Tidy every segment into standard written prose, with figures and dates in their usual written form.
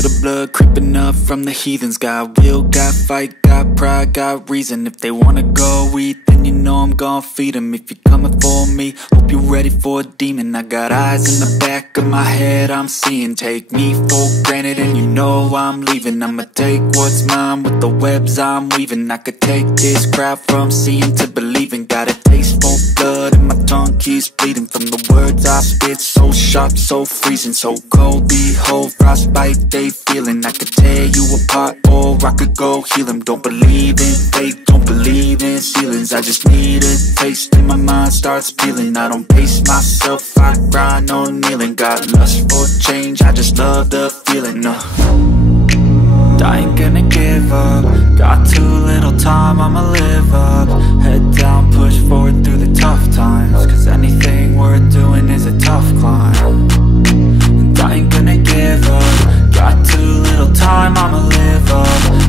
feel the blood creeping up from the heathens. Got will, got fight, got pride, got reason. If they wanna go eat, then you know I'm gon' feed them. If you're coming for me, hope you're ready for a demon. I got eyes in the back of my head, I'm seeing. Take me for granted and you know I'm leaving. I'ma take what's mine with the webs I'm weaving. I could take this crowd from seeing to believing. Got a taste for blood and my tongue keeps bleeding from the words I spit. So sharp, so freezing, so cold. Behold, frostbite they feeling. I could tear you apart or I could go heal them. Don't believe in fate, don't believe in ceilings. I just need a taste and my mind starts peeling. I don't pace myself, I grind on kneeling. Got lust for change, I just love the feeling. I ain't gonna give up. Got too little time, I'ma live up. Head down, push forward through the tough times. Cause anything worth doing is a tough climb. And I ain't gonna give up. Got too little time, I'ma live up.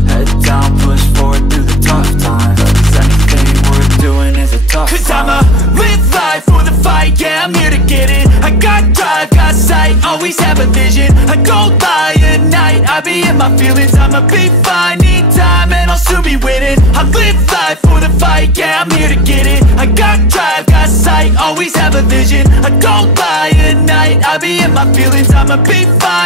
Head down, push forward through the tough times. Cause anything worth doing is a tough climb. Cause I'ma live life for the fight, yeah, I'm here to get it. I got drive, got sight, always have a vision. I don't lie at night, I be in my feelings. I'ma be fine, need time and I'll soon be winning. I live life for the fight, yeah, I'm here to get it. I got drive, got sight, always have a vision. I don't lie at night, I be in my feelings. I'ma be fine.